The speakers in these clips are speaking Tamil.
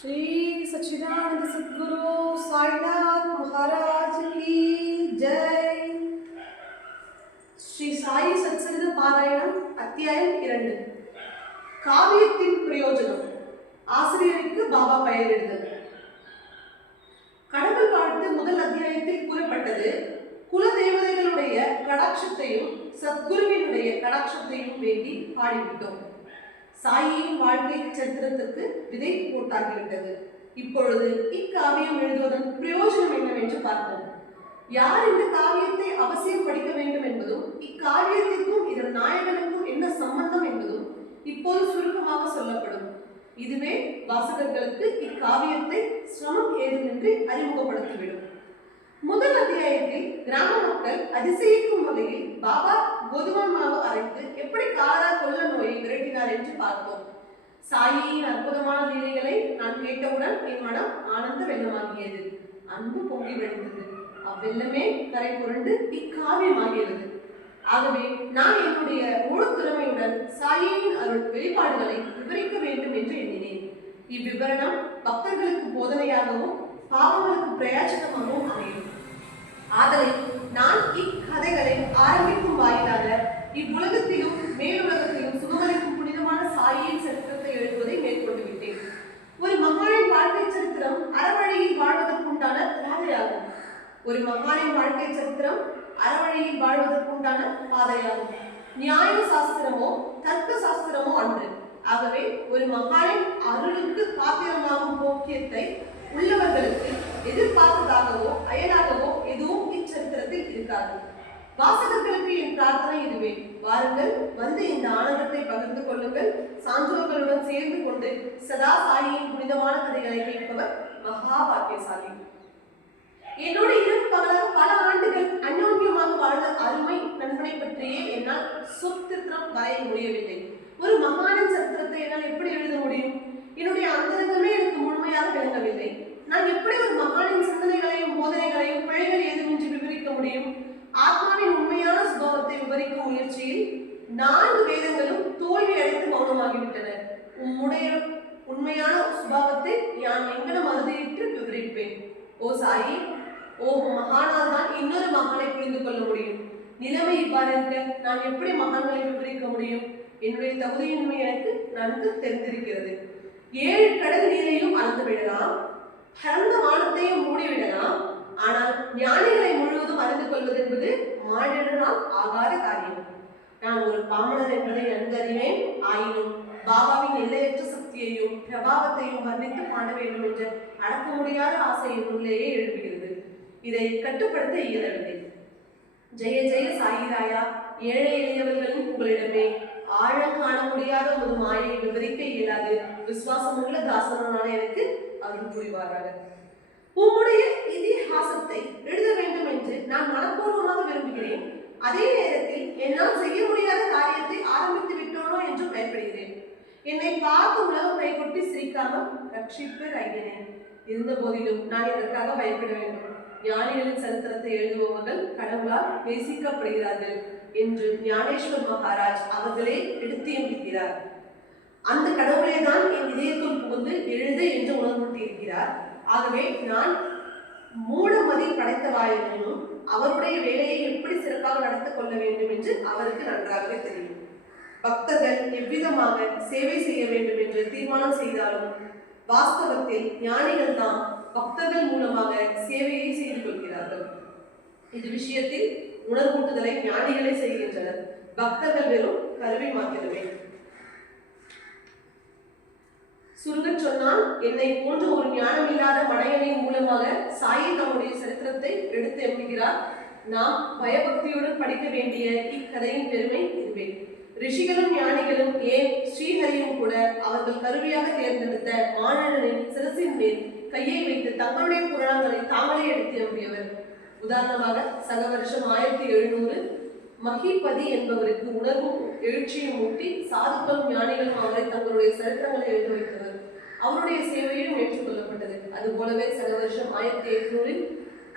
श्री सच्चिदानंद सद्गुरु साईनाथ महाराज की जय. ஸ்ரீ சாயி சத்சரித பாராயணம் அத்தியாயம் 2. காவியத்தின் பிரயோஜனம். ஆசிரியருக்கு பாபா பெயரிடுதல். கடவுள் வாழ்த்து முதல் அத்தியாயத்தில் கூறப்பட்டது. குல தேவதைகளுடைய கடாட்சத்தையும் சத்குருவினுடைய கடாட்சத்தையும் வேண்டி பாடிவிட்டோம். சாயியின் வாழ்க்கை சரித்திரத்திற்கு விதை போட்டாகிவிட்டது. இப்பொழுது இக்காவியம் எழுதுவதன் பிரயோஜனம் என்னவென்று பார்ப்போம். யார் இந்த காவியத்தை அவசியம் படிக்க வேண்டும் என்பதும் இக்காவியத்திற்கும் இதன் நாயகனுக்கும் என்ன சம்பந்தம் என்பதும் இப்போது சுருக்கமாக சொல்லப்படும். இதுவே வாசகர்களுக்கு இக்காவியத்தை சிரமம் ஏதுமின்றி அறிமுகப்படுத்திவிடும். முதல் அத்தியாயத்தில் கிராம மக்கள் அதிசயிக்கும் வகையில் பாபா கோதுமை மாவு அரைத்து எப்படி காலரா கொள்ள நோயை விரட்டினார் என்று பார்த்தோம். சாயியின் அற்புதமான லீலைகளை நான் கேட்டவுடன் என் மனம் ஆனந்த வெள்ளமாகியது. அன்பு பொங்கி வழிந்தது. அவ்வெல்லமே கரை புரண்டு இக்காவியமாகிறது. ஆகவே நான் என்னுடைய முழு திறமையுடன் சாயியின் அருள் வெளிப்பாடுகளை விவரிக்க வேண்டும் என்று எண்ணினேன். இவ்விவரணம் பக்தர்களுக்கு போதனையாகவும் பாவங்களுக்கு பிரயோஜனமாகவும் அமையும். ஆதலை நான் இக்கதைகளை ஆரம்பிக்கும் வாயிலாக இவ்வுலகத்திலும் மேலுலகத்திலும் சுகமளிக்கும் புனிதமான சாயியின் சரித்திரத்தை எழுதுவதை மேற்கொண்டு விட்டேன். ஒரு மகானின் வாழ்க்கை சரித்திரம் அறவழியில் வாழ்வதற்குண்டான பாதையாகும். ஒரு மகானின் வாழ்க்கை சரித்திரம் அறவழியில் வாழ்வதற்குண்டான பாதையாகும். நியாய சாஸ்திரமோ தர்க்க சாஸ்திரமோ அன்று. ஆகவே ஒரு மகானின் அருளுக்கு பாத்திரமாகும் போக்கியத்தை உள்ளவர்களுக்கு எதிர்பார்த்ததாகவோ அயலாகவோ எதுவும் இச்சரித்திரத்தில் இருக்காது. வாசகர்களுக்கு என் பிரார்த்தனை இதுவே. வாருங்கள், வந்து இந்த ஆனந்தத்தை பகிர்ந்து கொள்ளுங்கள். சான்றோர்களுடன் சேர்ந்து கொண்டு சதா சாயியின் புனிதமான கதைகளை கேட்பவர் மகா பாக்கியசாலி. என்னோட இரவு பகலாக பல ஆண்டுகள் அந்யோன்யமாக வாழ்ந்த அருமை நண்பனை பற்றியே என்னால் சொத்திரம் வரைய முடியவில்லை. ஒரு மகானின் சரித்திரத்தை என்னால் எப்படி எழுத முடியும்? என்னுடைய அந்தரங்கமே எனக்கு முழுமையாக விளங்கவில்லை. நான் எப்படி ஒரு மகானின் சிந்தனைகளையும் போதனைகளையும் பிழைகள் ஏதுமின்றி விவரிக்க முடியும்? ஆத்மாவின் உண்மையான சுபாவத்தை விவரிக்கும் முயற்சியில் 4 வேதங்களும் தோல்வி அடைந்து மௌனமாகிவிட்டன. உம்முடைய உண்மையான சுபாவத்தை யான் எங்கனம் அறுதியிட்டு விவரிப்பேன். ஓ சாயி, ஓ மகானால் தான் இன்னொரு மகானை புரிந்து கொள்ள முடியும். நிலைமை இவ்வாறு இருக்க நான் எப்படி மகான்களை விவரிக்க முடியும்? என்னுடைய தகுதியின்மை எனக்கு நன்கு தெரிந்திருக்கிறது. 7 கடல் நீரையும் அளந்து விடலாம், பரந்த வானத்தையும் மூடிவிடலாம். ஆனால் ஞானிகளை முழுவதும் அறிந்து கொள்வது என்பது மானிடனால் ஆகாத காரியம். நான் ஒரு பாமணர் என்பதை நன்கறிவேன். ஆயினும் பாபாவின் எல்லையற்ற சக்தியையும் பிரபாவத்தையும் வர்ணித்து பாட வேண்டும் என்ற அடக்க முடியாத ஆசை உள்ளேயே எழுப்புகிறது. இதை கட்டுப்படுத்த இயலவில்லை. ஜெய ஜெய சாயிராயா, ஏழை எளியவர்களின் உங்களிடமே ஆழம் காண முடியாத ஒரு மாயை விவரிக்க இயலாது. விசுவாசமுள்ள தாசனான எனக்கு அருள் புரிவாராக. உம்முடைய இதிகாசத்தை எழுத வேண்டும் என்று நான் மனப்பூர்வமாக விரும்புகிறேன். அதே நேரத்தில் என்னால் செய்ய முடியாத காரியத்தை ஆரம்பித்து விட்டோனோ என்று பயப்படுகிறேன். என்னை பார்த்து உலகம் கைகொட்டி சிரிக்காமல் ரட்சிப்பு ஐயனே. இருந்த போதிலும் நான் இதற்காக பயப்பட வேண்டும். ஞானிகளின் சரித்திரத்தை எழுதுபவர்கள் கடவுளால் நேசிக்கப்படுகிறார்கள் என்று ஞானேஸ்வர் மகாராஜ் அவர்களே எடுத்து எம்பிக்கிறார். அந்த கடவுளே தான் என் இதயத்துள் புகுந்து எழுது என்று உணர்வுறுத்தி இருக்கிறார். ஆகவே நான் மூடமதி படைத்தவாயினும் அவருடைய வேலையை எப்படி சிறப்பாக நடத்திக் கொள்ள வேண்டும் என்று அவருக்கு நன்றாகவே தெரியும். பக்தர்கள் எவ்விதமாக சேவை செய்ய வேண்டும் என்று தீர்மானம் செய்தாலும் வாஸ்தவத்தில் ஞானிகள் தான் பக்தர்கள் மூலமாக சேவையை செய்து கொள்கிறார்கள். இது விஷயத்தில் உணர்வூட்டுதலை ஞானிகளை செய்கின்றனர். பக்தர்கள் வெறும் கருவி மாத்திரமே. சுருங்க சொன்னால், என்னை போன்ற ஒரு ஞானமில்லாத மடையனின் மூலமாக சாயி தம்முடைய சரித்திரத்தை எடுத்து எம்புகிறார். நாம் பயபக்தியுடன் படிக்க வேண்டிய இக்கதையின் பெருமை இதுவே. ரிஷிகளும் ஞானிகளும் ஏன் ஸ்ரீஹரியும் கூட அவர்கள் கருவியாக தேர்ந்தெடுத்த மாணவனின் சிரசின் மேல் கையை வைத்து தங்களுடைய புராணங்களை தாங்களே எடுத்து எம்பியவர். உதாரணமாக சக வருஷம் 1700 மகிபதி என்பவருக்கு உணர்வும் எழுச்சியும் ஊட்டி சாதுக்களும் ஞானிகளும் அவரை தங்களுடைய சரித்திரங்களை எழுத வைத்தவர். அவருடைய சேவையும் ஏற்றுக்கொள்ளப்பட்டது. அதுபோலவே சக வருஷம் 1800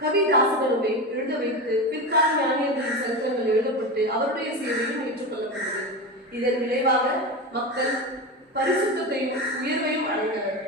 கவிதாசகனுவை எழுத வைத்து பிற்கால ஞானியர்களின் சரித்திரங்கள் எழுதப்பட்டு அவருடைய சேவையும் ஏற்றுக்கொள்ளப்பட்டது. இதன் விளைவாக மக்கள் பரிசுத்தையும் உயர்வையும் அடைந்தனர்.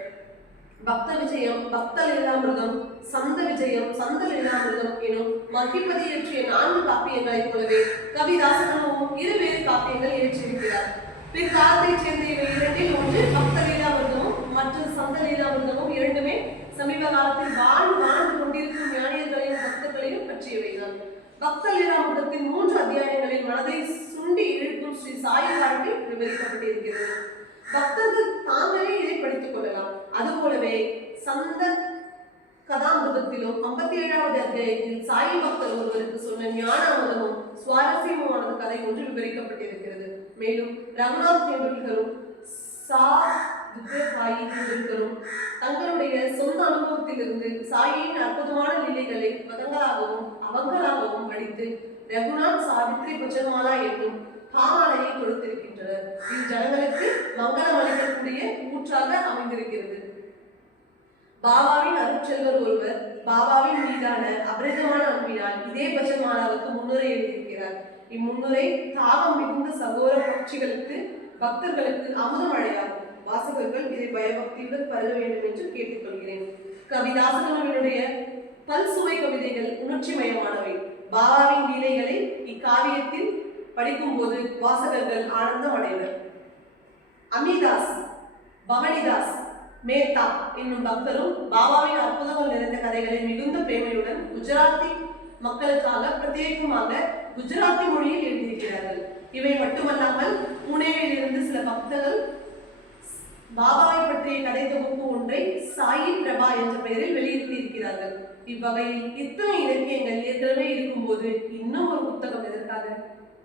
பக்த விஜயம், பக்த லீலாமிருதம், சந்த விஜயம், சந்த லீலாமிருதம் எனும் மகிழ்பதி இயற்றிய 4 காப்பியங்களைப் போலவே கவிதாசகமும் இருவேறு காப்பியங்கள் இயற்றியிருக்கிறார். பிற்காலத்தைச் சேர்ந்த இவை இரண்டில் ஒன்று பக்த லீலாமிருதமும் மற்ற சந்த லீலாமிருதமும் இரண்டுமே சமீப காலத்தில் வாழ்ந்து கொண்டிருக்கும் ஞானியர்களையும் பக்தர்களையும் பற்றியவைதான். பக்த லீலாமிருதத்தின் 3 அத்தியாயங்களில் மனதை சுண்டி இழுக்கும் ஸ்ரீ சாயி வாழ்க்கை விவரிக்கப்பட்டிருக்கிறது. பக்தர்கள் தாங்களே இதை படித்துக் கொள்ளலாம். அதுபோலவே சந்த கதாமிருதத்திலும் 57வது அத்தியாயத்தில் சாயி பக்தர் ஒருவருக்கு சொன்ன ஞான அமுதமும் சுவாரஸ்யமான கதை ஒன்று விவரிக்கப்பட்டிருக்கிறது. மேலும் ரகுநாத் டெண்டுல்கரும் தங்களுடைய சொந்த அனுபவத்திலிருந்து சாயின் அற்புதமான லீலைகளை பதங்களாகவும் அவங்களாகவும் படித்து ரகுநாத் சாவித்ரி பஜன்மாலா என்னும் காமாலையை கொடுத்திருக்கின்றனர். இது ஜனங்களுக்கு மங்களம் அளிக்கக்கூடிய ஊற்றாக அமைந்திருக்கிறது. பாபாவின் அருட்செல்வர் ஒருவர் பாபாவின் மீதான அபரிதமான அன்பினால் இதே பஜன்மாலாவுக்கு முன்னுரை எழுதியிருக்கிறார். இம்முன்னுரை தாகம் மிகுந்த சகோதர பட்சிகளுக்கு பக்தர்களுக்கு அமுதமழையாகும். வாசகர்கள் இதை பயபக்தியுடன் பருக வேண்டும் என்று கேட்டுக்கொள்கிறேன். கவிதாசகனுடைய பல்சுவை கவிதைகள் உணர்ச்சிமயமானவை. பாபாவின் லீலைகளை இக்காவியத்தில் படிக்கும் போது வாசகர்கள் ஆனந்தம் அடைவர். அமிதாஸ், பவனிதாஸ், மேத்தா என்னும் பக்தரும் பாபாவின் அற்புதங்கள் நிறைந்த கதைகளை மிகுந்த பிரேமையுடன் குஜராத்தி மக்களுக்காக பிரத்யேகமாக குஜராத்தி மொழியில் எழுதியிருக்கிறார்கள். இவை மட்டுமல்லாமல் புனேவில் இருந்து சில பக்தர்கள் பாபாவை பற்றிய கதை தொகுப்பு ஒன்றை சாயி பிரபா என்ற பெயரில் வெளியிட்டிருக்கிறார்கள். இவ்வகையில் இத்தனை இலக்கியங்கள் ஏற்கனவே இருக்கும்போது இன்னும் ஒரு புத்தகம் எதற்காக?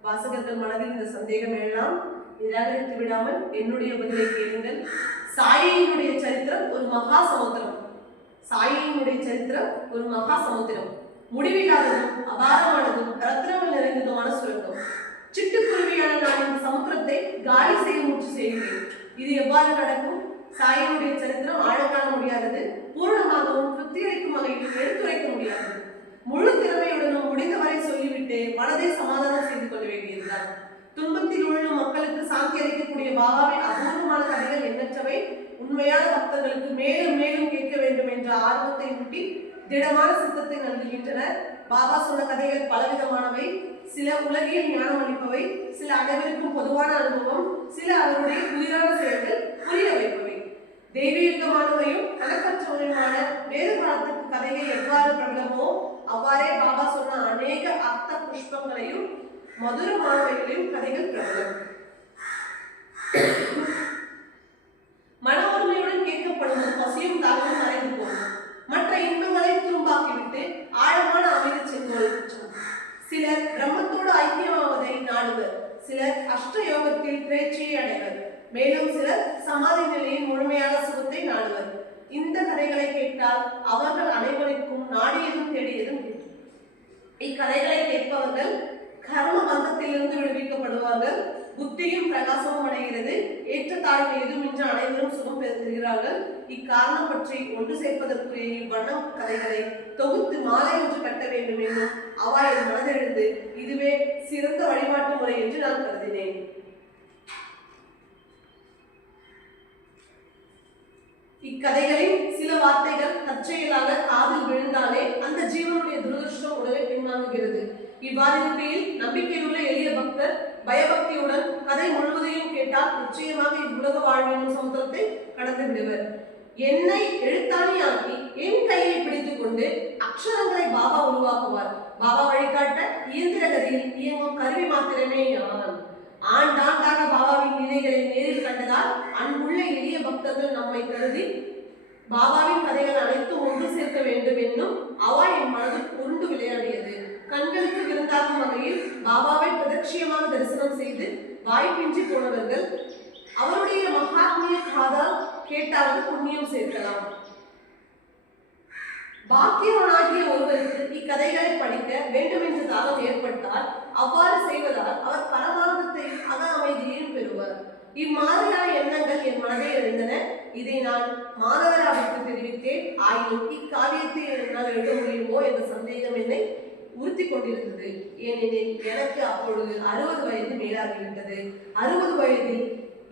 வாசகர்கள் மனதில் இந்த சந்தேகம் எல்லாம் நிராகரித்து விடாமல் என்னுடைய பதிலை கேளுங்கள். சாயியினுடைய சரித்திரம் ஒரு மகா சமுத்திரம். சாயியினுடைய சரித்திரம் ஒரு மகா சமுத்திரம். முடிவில்லாததும் அபாரமானதும் ரத்னங்கள் நிறைந்ததுமான சுரங்கம். சிட்டுக்குருவியான நான் இந்த சமுத்திரத்தை காலி செய்ய முயற்சி செய்கிறேன். இது எவ்வாறு நடக்கும்? சாயினுடைய சரித்திரம் ஆழக்காண முடியாதது, பூர்ணமாகவும் திருப்தியளிக்கும் வகையில் எடுத்துரைக்க முடியாதது. முழு திறமையுடனும் முடிந்தவரை சொல்லிவிட்டு மனதை சமாதானம் செய்து கொள்ள வேண்டியதுதான். துன்பத்தில் உள்ள மக்களுக்கு சாந்தி அளிக்கக்கூடிய பாபாவின் அபூர்வமான கதைகள் எண்ணற்றவை. உண்மையான பக்தர்களுக்கு மேலும் மேலும் கேட்க வேண்டும் என்ற ஆர்வத்தை ஊட்டி திடமான சித்தத்தை நல்குகின்றன. பாபா சொன்ன கதைகள் பலவிதமானவை. சில உலகியல் ஞானம் அளிப்பவை, சில அனைவருக்கும் பொதுவான அனுபவம், சில அவருடைய புதிரான செயல்கள் புரிய வைப்பவை. தெய்வீகமானவையும் கணக்கற்றவையுமான வேறு காலத்துக்கு கதைகள் எவ்வாறு பிரபலமோ அவ்வாறே பாபா சொன்ன அநேக அர்த்த புஷ்பங்களையும் மதுரமானவைகளையும் கதைகள் பிரபலம். மன உரிமையுடன் கேட்கப்படும் பசியும் தாகமும் மறைந்து போகும். மற்ற இன்பங்களை துரும்பாக்கிவிட்டு ஆழமான அமைதி செல்வது. சிலர் பிரம்மத்தோடு ஐக்கியமாவதை நாடுவர், சிலர் அஷ்ட யோகத்தில் பேச்சையை அடைவர், மேலும் சிலர் சமாதி நிலையின் முழுமையான சுகத்தை நாடுவர். இந்த கதைகளை கேட்டால் அவர்கள் அனைவருக்கும் நாடியதும் தேடியதும் கிட்டும். இக்கதைகளை கேட்பவர்கள் கர்ம பந்தத்திலிருந்து விடுவிக்கப்படுவார்கள். புத்தியும் பிரகாசமும் அடைகிறது. ஏற்றத்தாழ்வு எதுவுமின்றி அனைவரும் சுகம் பெறுகிறார்கள். இக்காரணம் பற்றி ஒன்று சேர்ப்பதற்குரிய இவ்வண்ணம் கதைகளை தொகுத்து மாலை ஒன்று கட்ட வேண்டும் என்றும் அவா என் மனதெழுந்து இதுவே சிறந்த வழிபாட்டு முறை என்று நான் கருதினேன். இக்கதைகளின் சில வார்த்தைகள் தற்செயலாக காதில் விழுந்தாலே அந்த ஜீவனுடைய துரதிருஷ்டம் உடலை பின்வாங்குகிறது. இவ்வாறு இருக்கையில் நம்பிக்கையுள்ள எளிய பக்தர் பயபக்தியுடன் கதை முழுவதையும் கேட்டால் நிச்சயமாக இவ்வுலக வாழ்வின் சமுத்திரத்தை கடந்து விடுவர். என்னை எழுத்தாணியாக்கி என் கையை பிடித்துக் கொண்டு அக்ஷரங்களை பாபா உருவாக்குவார். பாபா வழிகாட்ட இயந்திர கதியில் இயங்கும் கருவி மாத்திரமே நான். ஆண்டாண்டாக பாபாவின் நிலைகளை நேரில் கண்டதால் அன்புள்ள எளிய பக்தர்கள் நம்மை கருதி பாபாவின் கதைகள் அனைத்தும் ஒன்று சேர்க்க வேண்டும் என்னும் அவா என் மனதில் உருண்டு விளையாடியது. கண்களுக்கு விருந்தாகும் வகையில் பாபாவை பிரதட்சியமாக தரிசனம் செய்து வாய்ப்பின்றி போனவர்கள் அவருடைய மகாத்மிய காதால் கேட்டாவது புண்ணியம் சேர்க்கலாம். பாக்கியவனாகிய ஒருவருக்கு இக்கதைகளை படிக்க வேண்டும் என்ற தாகம் ஏற்பட்டால் அவ்வாறு செய்வதால் அவர் பரமானந்தத்தையும் அக அமைதியையும் பெறுவார். இம்மாதிரியான எண்ணங்கள் என் மனதில் எழுந்தன. இதை நான் மாதவராவுக்கு தெரிவித்தேன். ஆயினும் இக்காவியத்தை என்னால் எழுத முடியுமோ என்ற சந்தேகம் என்னை உறுத்தி கொண்டிருந்தது. ஏனெனில் எனக்கு அப்பொழுது 60 வயது மேலாகிவிட்டது. 60 வயதில்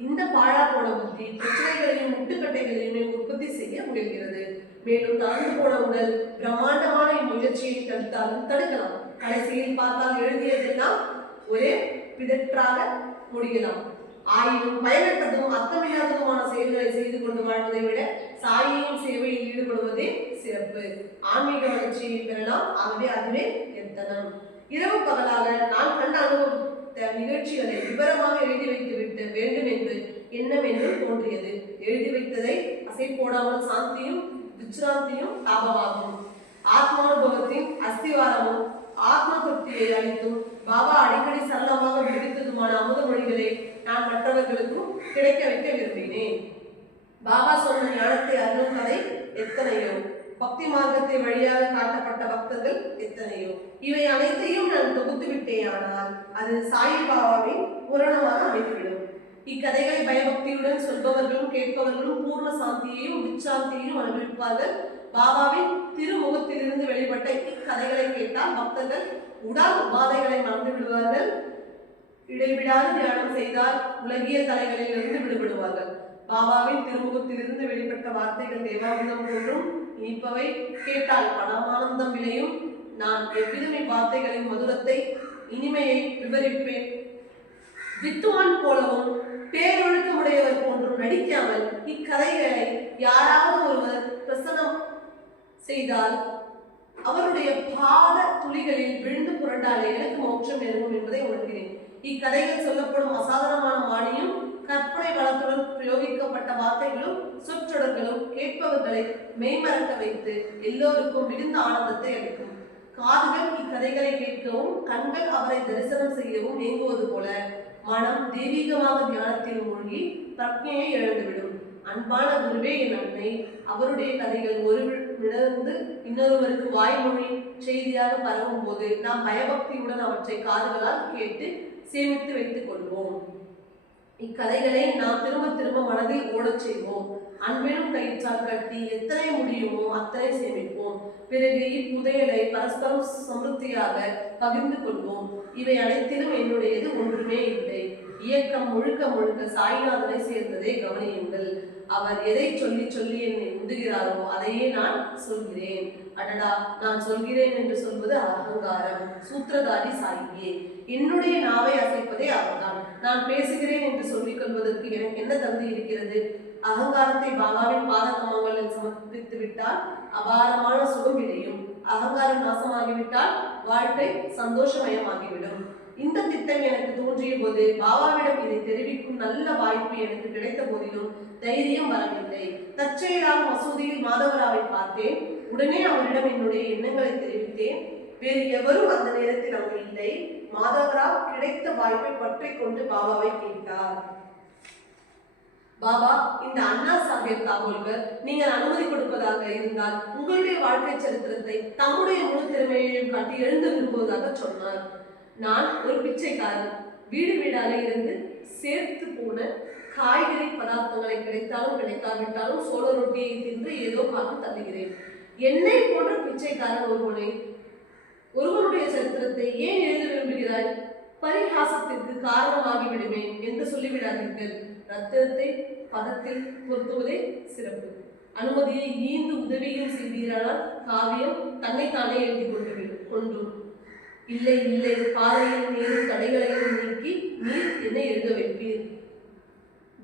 இந்த பாழா போன புத்தி பிரச்சனைகளையும் முட்டுக்கட்டைகளையுமே உற்பத்தி செய்ய முயல்கிறது. மேலும் தளர்ந்து போன உடல் பிரம்மாண்டமான இம்முயற்சியை தடுக்கலாம். கடைசியில் பார்த்தால் எழுதியதெல்லாம் ஒரே பிதற்றாக முடியலாம். ஆயினும் பயனற்றதும் அர்த்தமில்லாததுமான செயல்களை செய்து கொண்டு வாழ்வதை விட சாயியின் சேவையில் ஈடுபடுவதே சிறப்பு. ஆன்மீக வளர்ச்சியை பெறலாம். ஆகவே அதுவே எத்தனம். இரவு பகலாக நான் கண்ட அனுபவத்த நிகழ்ச்சிகளை விவரமாக எழுதி வைத்துவிட்டு வேண்டும் என்று எண்ணம் என்று தோன்றியது. எழுதி வைத்ததை அசை போடாமல் சாந்தியும் விச்ராந்தியும் லாபமாகும். ஆத்மானுபவத்தின் அஸ்திவாரமும் ஆத்ம திருப்தியை அளித்தும் பாபா அடிக்கடி சரளமாக விடுவித்ததுமான அமுத மொழிகளை நான் மற்றவர்களுக்கும் கிடைக்க வைக்க விரும்பினேன். பாபா சொன்ன ஞானத்தை அருளும் கதை எத்தனையோ, பக்தி மார்க்கத்தை வழியாக காட்டப்பட்ட பக்தர்கள் எத்தனையோ, இவை அனைத்தையும் நான் தொகுத்து விட்டேயானால் அது சாயி பாபாவின் பூரணமாக அமைந்துவிடும். இக்கதைகளை பயபக்தியுடன் சொல்பவர்களும் கேட்பவர்களும் பூர்ண சாந்தியையும் விச்சாந்தியையும் அனுபவிப்பார்கள். பாபாவின் திருமுகத்திலிருந்து வெளிப்பட்ட இக்கதைகளை கேட்டால் பக்தர்கள் உடல் உபாதைகளை மறந்து விடுவார்கள். இடைவிடாது தியானம் செய்தால் உலகிய தலைகளில் இருந்து விடுபடுவார்கள். பாபாவின் திருமுகத்திலிருந்து வெளிப்பட்ட வார்த்தைகள் தேவாமிர்தம் போன்றும் இனிப்பவை. கேட்டால் பரமானந்தம் விளையும். நான் எவ்விதமே வார்த்தைகளின் மதுரத்தை இனிமையை விவரிப்பேன். வித்துவான் போலவும் பேரொழுக்கமுடையவர் போன்றும் நடிக்காமல் இக்கதைகளை யாராவது ஒருவர் பிரசனம் செய்தால் அவருடைய பாத துளிகளில் விழுந்து புரண்டாலே எனக்கு மோட்சம் நெருங்கும் என்பதை உணர்கிறேன். இக்கதைகள் சொல்லப்படும் அசாதாரணமான வாணியும் கற்பனை வளத்துடன் பிரயோகிக்கப்பட்ட வார்த்தைகளும் சொற்றொடர்களும் கேட்பவர்களை மெய்மறக்க வைத்து எல்லோருக்கும் மிகுந்த ஆனந்தத்தை அளிக்கும். காதுகள் இக்கதைகளை கேட்கவும் கண்கள் அவரை தரிசனம் செய்யவும் ஏங்குவது போல மனம் தெய்வீகமாக தியானத்தில் மூழ்கி பிரக்ஞையை இழந்துவிடும். அன்பான குருவே என் அன்னை, அவருடைய கதைகள் ஒருவரிடமிருந்து இன்னொருவருக்கு வாய்மொழி செய்தியாக பரவும் போது நாம் பயபக்தியுடன் அவற்றை காதுகளால் கேட்டு சேமித்து வைத்துக் கொள்வோம். இக்கதைகளை நாம் திரும்ப திரும்ப மனதில் ஓடச் செய்வோம். அன்பெனும் கயிற்றால் கட்டி எத்தனை முடியுமோ அத்தனை சேமிப்போம். பிறகு இப்புதையலை பரஸ்பரம் சமிருத்தியாக பகிர்ந்து கொள்வோம். இவை அனைத்திலும் என்னுடையது ஒன்றுமே இல்லை. இயக்கம் முழுக்க முழுக்க சாய்நாதனை சேர்ந்ததை கவனியுங்கள். அவர் எதை சொல்லி சொல்லி என்னை உந்துகிறாரோ அதையே நான் சொல்கிறேன். அடடா, நான் சொல்கிறேன் என்று சொல்வது அகங்காரம். சூத்திரதாரி சாயியே. என்னுடைய நாவை அசைப்பதே அவர்தான். நான் பேசுகிறேன் என்று சொல்லிக் கொள்வதற்கு எனக்கு என்ன தகுதி இருக்கிறது? அகங்காரத்தை பாபாவின் பாத கமங்களில் சமர்ப்பித்து விட்டால் அபாரமான சுகம் விளையும். அகங்காரம் நாசமாகிவிட்டால் வாழ்க்கை சந்தோஷமயமாகிவிடும். இந்த திட்டம் எனக்கு தோன்றிய போது பாபாவிடம் இதை தெரிவிக்கும் நல்ல வாய்ப்பு எனக்கு கிடைத்த போதிலும் தைரியம் வரவில்லை. தற்செயலாக மசூதியில் மாதவராவை பார்த்தேன். உடனே அவரிடம் என்னுடைய எண்ணங்களை தெரிவித்தேன். வேறு எவரும் அந்த நேரத்தில் அங்கு இல்லை. மாதவராவ் கிடைத்த வாய்ப்பை பற்றி கொண்டு பாபாவை கேட்டார். பாபா, இந்த அண்ணா சாஹேப் தாகோல்கர் நீங்கள் அனுமதி கொடுப்பதாக இருந்தால் உங்களுடைய வாழ்க்கை சரித்திரத்தை தம்முடைய முழு திறமையையும் காட்டி எழுந்து விரும்புவதாக சொன்னார். நான் ஒரு பிச்சைக்காரன். வீடு வீடாக இருந்து சேர்த்து போன காய்கறி பதார்த்தங்களை கிடைத்தாலும் கிடைக்காவிட்டாலும் சோள ரொட்டியை தின்று ஏதோ காலம் தள்ளுகிறேன். என்னை போன்ற பிச்சைக்காரன் ஒருவனுடைய சரித்திரத்தை ஏன் எழுத விரும்புகிறாய்? பரிகாசத்திற்கு காரணமாகிவிடுமே என்று சொல்லிவிடாதீர்கள். ரத்தினத்தை பதத்தில் பொருத்துவதே சிறப்பு. அனுமதியை ஈந்து உதவியும் செய்தீரானால் காவியம் தன்னைத்தானே எழுதி கொண்டும். இல்லை இல்லை, பாதையில் நீரும் தடைகளையும் நீக்கி நீர் என்னை எழுத வைப்பீர்.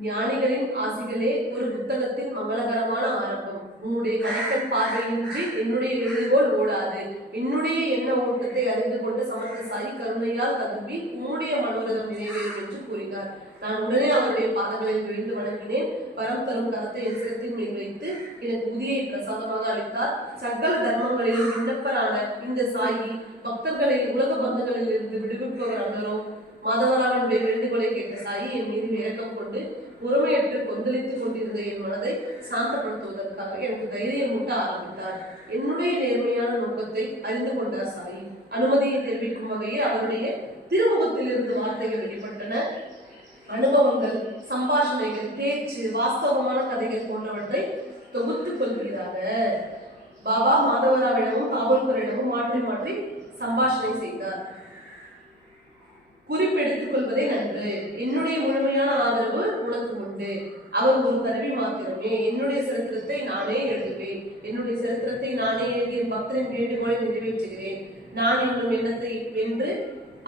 ஞானிகளின் ஆசிகளே ஒரு புத்தகத்தின் மங்களகரமான ஆரம்பம். உன்னுடைய கணக்கன் பார்வையின்றி என்னுடைய எழுதுகோள் ஓடாது. என்னுடைய எண்ண ஓட்டத்தை அறிந்து கொண்டு சமர்த்த சாயி கருணையால் தகும்பி உன்னுடைய மனோரதம் நிறைவேறும் என்று கூறினார். நான் உடனே அவருடைய பாதங்களில் விழுந்து வணங்கினேன். வரம் தரும் கரத்தை என் சிரத்தின் மேல் வைத்து எனக்கு புதியை பிரசாதமாக அளித்தார். சகல தர்மங்களிலும் விண்ணப்பரான இந்த சாயி பக்தர்களை உலக பந்தங்களில் இருந்து விடுவிப்பவர் அல்லரோ. மாதவராவனுடைய வேண்டுகோளை கேட்ட சாயி என் மீது இறக்கம் கொண்டு பொறுமையற்று கொந்தளித்துக் கொண்டிருந்த என் மனதை சாந்தப்படுத்துவதற்காக எனக்கு தைரியம் மூட்ட ஆரம்பித்தார். என்னுடைய நேர்மையான நோக்கத்தை அறிந்து கொண்டார் சாயி. அனுமதியை தெரிவிக்கும் வகையில் அவருடைய திருமுகத்திலிருந்து வார்த்தைகள் வெளிப்பட்டன. அனுபவங்கள், சம்பாஷணைகள், பேச்சு, வாஸ்தவமான கதைகள் போன்றவற்றை தொகுத்துக் கொள்கிறாங்க. பாபா மாதவராவிடமும் தாகோல்கரிடமும் மாற்றி மாற்றி சம்பாஷணை செய்தார். குறிப்பெடுத்துக் கொள்வதே நன்று. என்னுடைய முழுமையான ஆதரவு உனக்கு உண்டு. அவர் ஒரு கருவி மாத்திரமே. என்னுடைய சரித்திரத்தை நானே எழுதுவேன். என்னுடைய சரித்திரத்தை நானே எழுதிய பக்தரின் வேண்டுகோளை நிறைவேற்றுகிறேன். நான் என்னும் எண்ணத்தை வென்று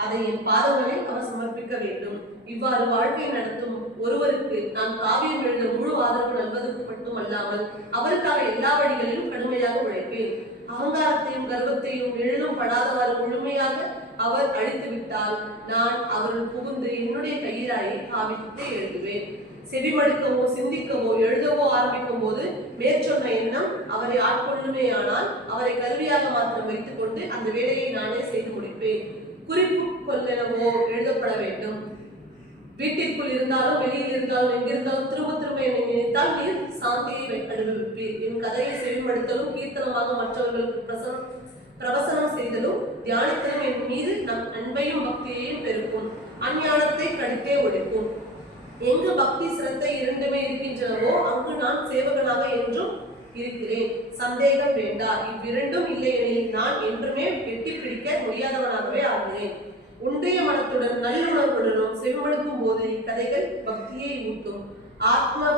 அதை என் பாதங்களில் அவர் சமர்ப்பிக்க வேண்டும். இவ்வாறு வாழ்க்கை நடத்தும் ஒருவருக்கு நான் காவியம் எழுத முழு ஆதரவு நல்வதற்கு மட்டும் அல்லாமல் அவருக்காக எல்லா வழிகளிலும் கடுமையாக உழைப்பேன். அகங்காரத்தையும் கர்வத்தையும் எழுதும் படாதவாறு முழுமையாக அவர் அழித்து விட்டால் நான் அவர்கள் புகுந்து என்னுடைய கையிலாயை காவியத்தை எழுதுவேன். செவிமடுக்கவோ சிந்திக்கவோ எழுதவோ ஆரம்பிக்கும் போது மேற்சொன்ன எண்ணம் அவரை ஆட்கொள்ளுமேயானால் அவரை கருவியாக மாத்திரம் வைத்துக் கொண்டு அந்த வேலையை நானே செய்து முடிப்பேன். குறிப்பு கொள்ளவோ எழுதப்பட வேண்டும். வீட்டிற்குள் இருந்தாலும் வெளியில் இருந்தாலும் எங்கிருந்தாலும் திரும்ப திரும்ப என்னை நினைத்தால் நீர் சாந்தியை அனுபவிப்பீர். என் கதையை செவிமடுத்தலும் கீர்த்தனமாக மற்றவர்களுக்கு பிரவசனம் செய்தலும் தியானித்தலும் என் மீது நம் அன்பையும் பக்தியையும் பெருக்கும். அஞ்ஞானத்தை கடித்தே ஒழிக்கும். எங்கு பக்தி சிரத்தை இரண்டுமே இருக்கின்றனவோ அங்கு நான் சேவகனாக என்றும் இருக்கிறேன். சந்தேகம் வேண்டாம். இவ்விரண்டும் இல்லையெனில் நான் என்றுமே வெட்டி பிடிக்க முடியாதவனாகவே ஆகிறேன். ஒன்றிய மனத்துடன் நல்லுணர்வுடனும் செவிமடுக்கும் போது இக்கதைகள் பக்தியை ஊட்டும். ஆத்ம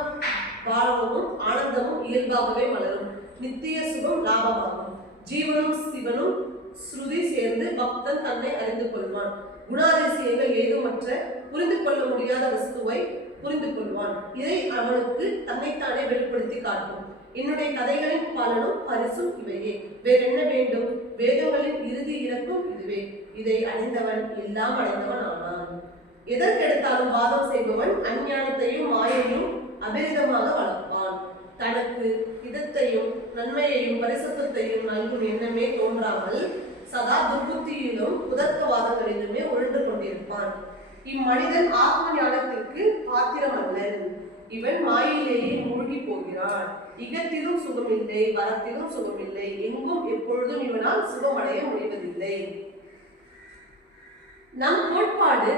பாவமும் ஆனந்தமும் இயல்பாகவே மலரும். நித்திய சுகம் லாபமாகும். ஜீவனும் சிவனும் ஸ்ருதி சேர்ந்து பக்தன் தன்னை அறிந்து கொள்வான். குணாதிசயங்கள் ஏதுமற்ற புரிந்து கொள்ள முடியாத வஸ்துவை புரிந்து கொள்வான். இதை அவனுக்கு தன்னைத்தானே வெளிப்படுத்தி காட்டும். என்னுடைய கதைகளின் பலனும் பரிசும் இவையே. வேறென்ன வேண்டும்? வேதங்களின் இறுதி இலக்கும் இதுவே. இதை அடைந்தவன் எல்லாம் அடைந்தவன் ஆனான். எதற்கெடுத்தாலும் வாதம் செய்பவன் அஞ்ஞானத்தையும் மாயையும் அபரிதமாக வளர்ப்பான். தனக்கு இதத்தையும் நன்மையையும் பரிசுத்தையும் நல்கும் எண்ணமே தோன்றாமல் சதா துர்புத்தியிலும் புதர்க்கவாதங்களிலுமே உழன்று கொண்டிருப்பான். இம்மனிதன் ஆத்ம ஞானத்திற்கு பாத்திரம் அல்லன். இவன் மாயிலேயே மூழ்கி போகிறான். இகத்திலும் சுகமில்லை, வரத்திலும் சுகமில்லை. எங்கும் எப்பொழுதும் இவனால் சுகமடைய முடிவதில்லை. நம் கோட்பாடு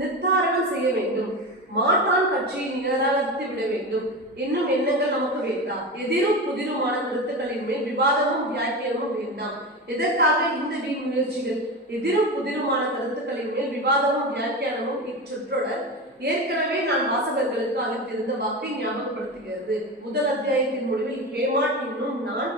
நிர்தாரணம் செய்ய வேண்டும். மாற்றான் கட்சியை நிராகரித்து விட வேண்டும் என்னும் எண்ணங்கள் நமக்கு வேண்டாம். எதிரும் புதிருமான கருத்துக்களின் மேல் விவாதமும் வியாக்கியமும் வேண்டாம். எதற்காக இந்த வீண் முயற்சிகள்? எதிரும் புதிருமான கருத்துக்களின் மேல் விவாதமும் வியாக்கியானமும் இச்சொற்றொடர் ஏற்கனவே நான் வாசகர்களுக்கு அளித்திருந்த வாக்கை ஞாபகப்படுத்துகிறது. முதல் அத்தியாயத்தின் முடிவில் ஹேமாட் என்னும் நான்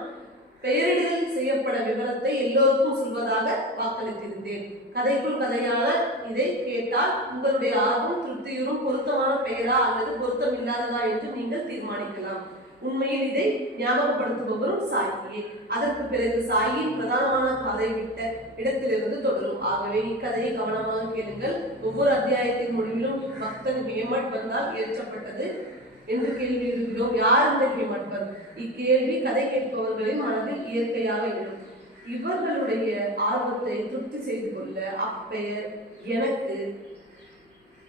பெயரிடுதல் செய்யப்பட விவரத்தை எல்லோருக்கும் சொல்வதாக வாக்களித்திருந்தேன். கதைக்குள் கதையான இதை கேட்டால் உங்களுடைய ஆர்வம் திருப்தியுறும் பொருத்தமான பெயரா அல்லது பொருத்தம் இல்லாததா என்று நீங்கள் தீர்மானிக்கலாம். உண்மையில் இதை ஞாபகப்படுத்துபவரும் சாயியே. அதற்கு பிறகு சாயின் பிரதானமான கதை விட்ட இடத்திலிருந்து தொடரும். ஆகவே இக்கதையை கவனமாக கேளுங்கள். ஒவ்வொரு அத்தியாயத்தின் முடிவிலும் பக்தன் ஹேமட் வந்தால் ஏற்றப்பட்டது என்று கேள்வி இருக்கிறோம். யார் இந்த ஹேமட்பர்? இக்கேள்வி கதை கேட்பவர்களின் மனதில் இயற்கையாக எழும். இவர்களுடைய ஆர்வத்தை திருப்தி செய்து கொள்ள அப்பெயர் எனக்கு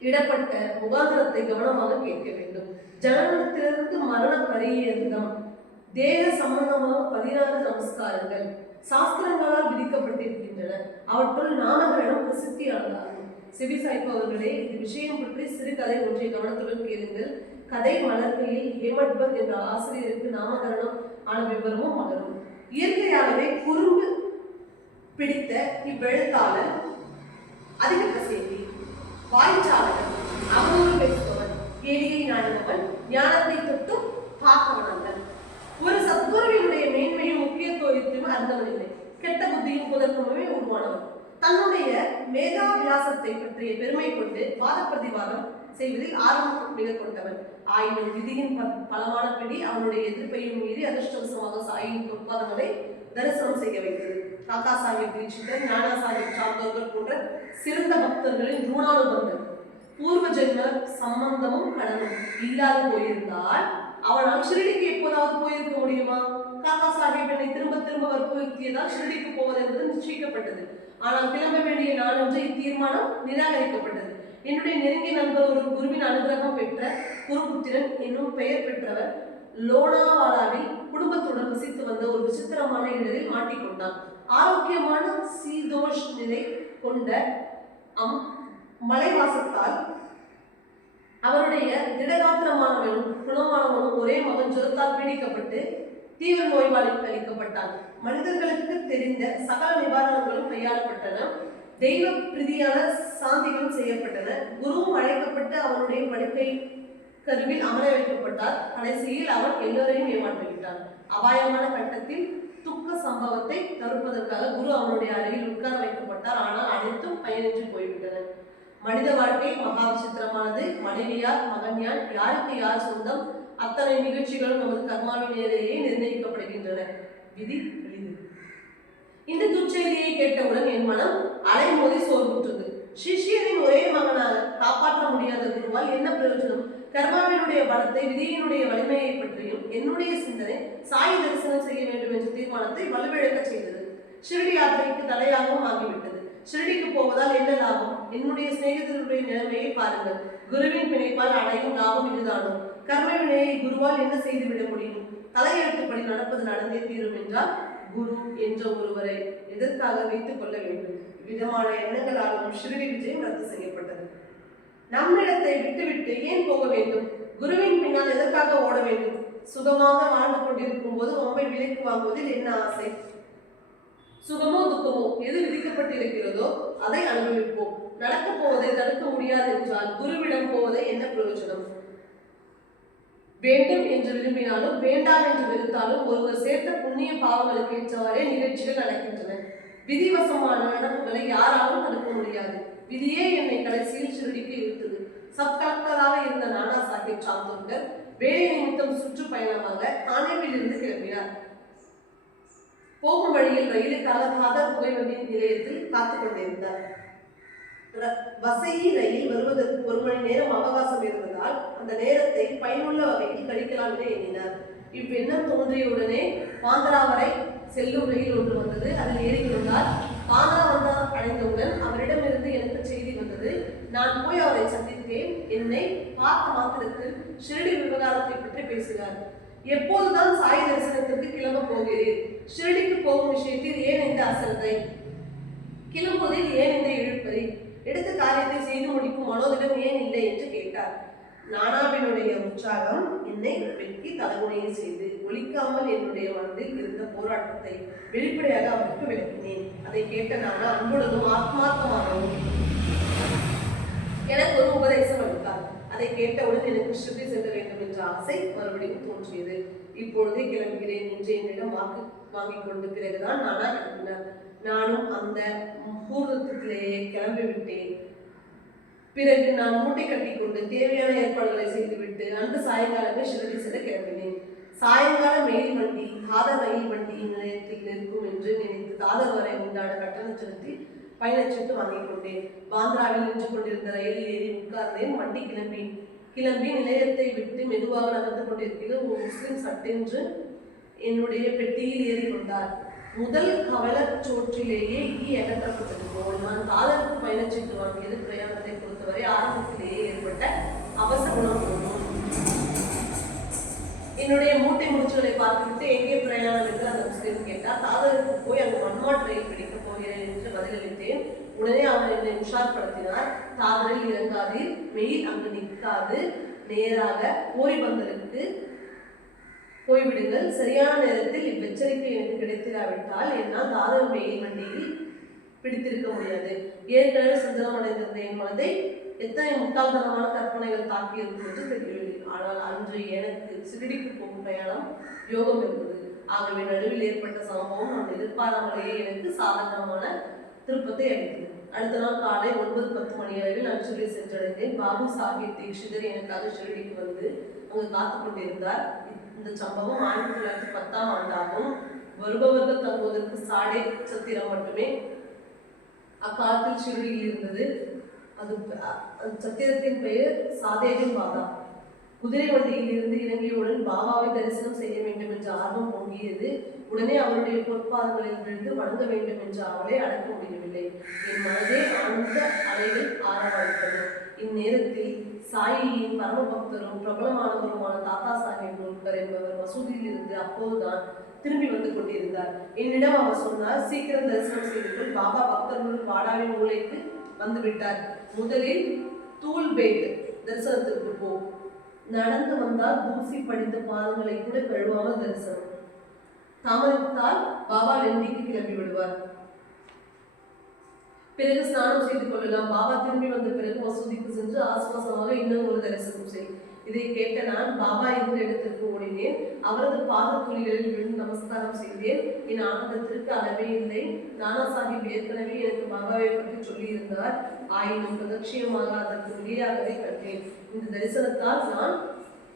இடப்பட்ட முகாந்திரத்தை கவனமாக கேட்க வேண்டும். ஜனனத்திலிருந்து மரண பரியந்தம் தேக சம்பந்தமாக 16 நமஸ்காரங்கள் சாஸ்திரங்களால் விதிக்கப்பட்டிருக்கின்றன. அவற்றுள் நாமகரணம் பிரசித்தியானதாகும். செவி சாய்ப்பவர்களே, இது விஷயம் பற்றி சிறு கதை ஒன்றை கவனத்துடன் கேளுங்கள். கதை மலர்கையில் ஹேமட்பர் என்ற ஆசிரியருக்கு நாமகரணம் ஆன விவரமும் மலரும். இயற்கையாகவே குறும்பு பிடித்த இவ்வெழுத்தாளர் அதிக பிரசேதி, வாய்ச்சாளர், அவதூறு பேசுபவன், கேலியை நாடினவன், ஞானத்தை தொட்டும் பார்ப்பவன் அல்ல. ஒரு சத்குருவினுடைய மேன்மையும் முக்கியத்துவத்தையும் அறிந்தவனில்லை. கெட்ட புத்தியும் புதற்கமே உருவானவன். தன்னுடைய மேதாவியாசத்தை பற்றிய பெருமை கொண்டு வாத பிரதிவாதம் செய்வதில் ஆர்வம் மிக கொண்டவன். ஆயினும் விதியின் பலமான பிடி அவனுடைய எதிர்ப்பையும் மீறி அதிர்ஷ்டவசமாக சாயின் பொற்பாதங்களை தரிசனம் செய்ய வைத்தது. காக்கா சாஹிப் தீட்சிதர், ஞானா சாஹிப் சாந்தோர்கள் போன்ற சிறந்த பக்தர்களின் ருணானுபந்தம் பூர்வ ஜென்ம சம்பந்தமும் கடனும் இல்லாது போயிருந்தால் அவனால் ஷிரடிக்கு எப்போதாவது போயிருக்க முடியுமா? காக்கா சாஹிப் என்னை திரும்ப திரும்ப வற்புறுத்தியதால் ஷிரடிக்கு போவது என்பது நிச்சயிக்கப்பட்டது. ஆனால் கிளம்ப வேண்டிய நாளன்று இத்தீர்மானம் நிராகரிக்கப்பட்டது. என்னுடைய நெருங்கிய நண்பர் ஒரு குருவின் அனுகிரகம் பெற்ற குருபுத்திரன் என்னும் பெயர் பெற்றவர் லோனாவாலாவில் குடும்பத்துடன் வசித்து வந்த ஒரு விசித்திரமான இடரில் மாட்டிக்கொண்டான். ஆரோக்கியமான சீதோஷ் நிலை கொண்ட மலைவாசத்தால் அவருடைய திடகாத்திரமானவனும் குணமானவனும் ஒரே மகன் ஜுரத்தால் பீடிக்கப்பட்டு தீவிர நோய்வாளி அளிக்கப்பட்டான். மனிதர்களுக்கு தெரிந்த சகல நிவாரணங்களும் கையாளப்பட்டன. தெய்வ பிரீதியான சாந்திகளும் செய்யப்பட்டன. குருவும் அழைக்கப்பட்டு அவனுடைய படுக்கை கருவில் அமர வைக்கப்பட்டார். கடைசியில் அவன் எல்லோரையும் ஏமாற்றிவிட்டான். அபாயமான கட்டத்தில் துக்க சம்பவத்தை தடுப்பதற்காக குரு அவனுடைய அருகில் உட்கார வைக்கப்பட்டார். ஆனால் அனைத்தும் பயனின்றி போய்விட்டன. மனித வாழ்க்கை மகா விசித்திரமானது. மனைவி யார், மகன் யார், யாருக்கு யார் சொந்தம், அத்தனை நிகழ்ச்சிகளும் நமது கர்மாவின் நேரையே நிர்ணயிக்கப்படுகின்றன. விதி எளிது. இந்த துச்செய்தியை கேட்டவுடன் என் மனம் அலைமோதி சோர்வுற்றது. சிஷ்யரின் ஒரே மகனாக காப்பாற்ற முடியாத குருவால் என்ன பிரயோஜனம்? கர்மாவினுடைய பலத்தை, விதியினுடைய வலிமையை பற்றியும் என்னுடைய சிந்தனை சாயி தரிசனம் செய்ய வேண்டும் என்ற தீர்மானத்தை வலுவிழக்க செய்தது. ஷிரடி யாத்திரைக்கு தலையாகவும் ஆகிவிட்டது. ஷிரடிக்கு போவதால் என்ன லாபம்? என்னுடைய சிநேகிதர்களுடைய நிலைமையை பாருங்கள். குருவின் பிணைப்பால் அடையும் லாபம் இதுதானோ? கர்ம வினையை குருவால் என்ன செய்துவிட முடியும்? தலையெழுத்துப்படி நடப்பது நடந்தே தீரும் என்றால் குரு என்ற ஒருவரை எதற்காக வைத்துக் கொள்ள வேண்டும்? விதமான எண்ணங்களாலும் ஷிரடி விஜயம் ரத்து செய்யப்பட்டது. நம்மிடத்தை விட்டுவிட்டு ஏன் போக வேண்டும்? குருவின் பின்னால் எதற்காக ஓட வேண்டும்? சுகமாக வாழ்ந்து கொண்டிருக்கும் போது உண்மை விலைக்கு வாங்குவதில் என்ன ஆசை? சுகமோ துக்கமோ எது விதிக்கப்பட்டிருக்கிறதோ அதை அனுபவிப்போம். நடக்கப் போவதை தடுக்க முடியாது என்றால் குருவிடம் போவதை என்ன பிரயோஜனம்? வேண்டும் என்று விரும்பினாலும் வேண்டாம் என்று வெறுத்தாலும் ஒருவர் சேர்த்த புண்ணிய பாவங்களுக்கு ஏற்றவாறே நிகழ்ச்சிகள் நடக்கின்றன. விதிவசமான நடப்புகளை யாராலும் தடுக்க முடியாது. விதியே என்னை கடைசியில் ஷிரடிக்கு இழுத்தது. சப் கலெக்டராக இருந்த நானா சாஹிப் சாந்தோர்கர் வேலை நிமித்தம் சுற்றுப்பயணமாக தானேவில் இருந்து கிளம்பினார். போகும் வழியில் ரயிலுக்காக தாதர் புகைவண்டி நிலையத்தில் காத்துக் கொண்டிருந்தார். வசையி ரயில் வருவதற்கு 1 மணி நேரம் அவகாசம் இருந்ததால் அந்த நேரத்தை பயனுள்ள வகையில் கழிக்கலாம் என எண்ணினார். இவ்வெண்ணம் தோன்றியவுடனே பாந்திரா வரை செல்லும் ரயில் ஒன்று வந்தது. அதில் ஏறிக்கொண்டார். பாந்திரா வந்தார் அடைந்தவுடன் அவரிடமிருந்து எனக்கு செய்தி வந்தது. நான் போய் அவரை சந்தித்தேன். என்னை பார்த்த மாத்திரத்தில் ஷிரடி விவகாரத்தை பற்றி பேசினார். எப்போதுதான் சாய் தரிசனத்திற்கு கிளம்ப போகிறீர்? ஷிரடிக்கு போகும் விஷயத்தில் ஏன் இந்த அசந்தை? கிளம்புவதில் ஏன் இந்த இழுப்பறி? எடுத்த காரியத்தை செய்து முடிக்கும் மனோதிடம் ஏன் இல்லை என்று கேட்டார். நானாவினுடைய உற்சாகம் என்னை வெட்கி தலைமுனையை செய்து ஒழிக்காமல் என்னுடைய மனதில் இருந்த போராட்டத்தை வெளிப்படையாக அவருக்கு விளக்கினேன். அதை கேட்ட நானா அன்புடனும் ஆத்மார்த்தமாகவும் எனக்கு ஒரு உபதேசம் அளித்தார். அதை கேட்டவுடன் எனக்கு ஷிரடி செல்ல வேண்டும் என்ற ஆசை மறுபடியும் தோன்றியது. இப்பொழுதே கிளம்புகிறேன் என்று என்னிடம் வாங்கிக் கொண்டு பிறகுதான் நானா கிளம்பினார். நானும் அந்த முகூர்த்தத்திலேயே கிளம்பிவிட்டேன். பிறகு நான் மூட்டை கட்டி கொண்டு தேவையான ஏற்பாடுகளை செய்துவிட்டு அன்று சாயங்காலமே ஷிரடி செல்ல கிளம்பினேன். சாயங்கால மெயில் வண்டி தாதர் ரயில் வண்டி நிலையத்தில் நிற்கும் என்று நினைத்து தாதர் வரை உண்டான கட்டணம் செலுத்தி பயணச்சீட்டு வாங்கிக் கொண்டேன். பாந்திராவில் நின்று கொண்டிருந்த ரயிலில் ஏறி உட்கார்ந்தேன். வண்டி கிளம்பி நிலையத்தை விட்டு மெதுவாக நடந்து கொண்டிருக்கிறது. ஒரு முஸ்லிம் சட்டென்று என்னுடைய பெட்டியில் ஏறி கொண்டார். முதல் கவலச்சோற்றிலேயே அகற்றப்பட்டது போல் நான் தாதருக்கு பயணச்சீட்டு வாங்கியது பிரயாணத்தை பொறுத்தவரை ஆரம்பத்திலேயே ஏற்பட்ட அவசகுணம் போகும். என்னுடைய மூட்டை முடிச்சுகளை பார்த்துவிட்டு எங்கே பிரயாணம் என்று அந்த முஸ்லிம் கேட்டார். தாதருக்கு போய் அங்கு மண்மாற்றையில் பிடிக்கப் போகிறேன் என்று பதிலளித்தேன். உடனே அவர் என்னை உஷார்படுத்தினார். தாதரில் இறங்காதீர், மெயில் அங்கு நிற்காது, நேராக போரிபந்தருக்கு போய்விடுங்கள். சரியான நேரத்தில் இவ்வெச்சரிக்கை எனக்கு கிடைத்திராவிட்டால் என்னால் தாதர் மெயில் வண்டியில் பிடித்திருக்க முடியாது. ஏற்கனவே சுந்தரம் அடைந்திருந்த என் மனதை எத்தனை முட்டாள்தனமான கற்பனைகள் தாக்கியிருக்கும் என்று தெரியவில்லை. ஆனால் அன்று எனக்கு ஷிரடிக்கு போகும் பிரயாணம் யோகம் இருந்தது. ஆகவே நடுவில் ஏற்பட்ட சம்பவம் நான் எதிர்பாராமலேயே எனக்கு சாதாரணமான திருப்பத்தை அளித்தது. அடுத்த நாள் காலை 9-10 மணி அளவில் நான் ஷிரடி சென்றடைந்தேன். பாபு சாஹிப் தீக்ஷிதர் எனக்காக ஷிரடிக்கு வந்து அங்கு காத்து கொண்டிருந்தார். இந்த சம்பவம் 1910ஆம் ஆண்டாகும். வருபவர்கள் தங்குவதற்கு சாடை சத்திரம் மட்டுமே அக்காலத்தில் ஷிரடியில் இருந்தது. அது சத்திரத்தின் பெயர் சாதேவின் பாதா. குதிரை வண்டியில் இருந்து இறங்கியவுடன் பாபாவை தரிசனம் செய்ய வேண்டும் என்ற ஆர்வம் பொங்கியது. உடனே அவருடைய பொற்பாதங்களில் விழுந்து வணங்க வேண்டும் என்ற அவளை அடக்க முடியவில்லை. என் மனதே ஆழ்ந்த அலைகள் ஆரவாடித்தது. இந்நேரத்தில் சாயியின் பரம பக்தரும் பிரபலமானவருமான தாத்தா சாஹிப் நூல்கர் என்பவர் மசூதியில் இருந்து அப்போதுதான் திரும்பி வந்து கொண்டிருந்தார். என்னிடம் அவர் சொன்னார், சீக்கிரம் தரிசனம் செய்தீர்கள், பாபா பக்தர்களுடன் வாடாவின் மூளைக்கு வந்துவிட்டார். முதலில் தூள்பேட் தரிசனத்திற்கு போ. நடந்து வந்தால் தூசி படிந்த பாதங்களை கூட கழுவாமல் தரிசனம். தாமதித்தால் பாபா லெண்டிக்கு கிளம்பி விடுவார். பிறகு ஸ்நானம் செய்து கொள்ளலாம். பாபா திரும்பி வந்த பிறகு மசூதிக்கு சென்று ஆசுவாசமாக இன்னும் ஒரு தரிசனம் செய். இதை கேட்ட நான் பாபா இருந்த இடத்திற்கு ஓடினேன். அவரது பாதத்துளிகளில் விழுந்து நமஸ்காரம் செய்தேன். என் ஆனந்தத்திற்கு அளவே இல்லை. நானா சாஹிப் ஏற்கனவே எனக்கு பாபாவை பற்றி சொல்லியிருந்தார். ஆயினும் பிரதட்சியமாக அதற்கு வெளியாகவே கண்டேன். இந்த தரிசனத்தால் நான்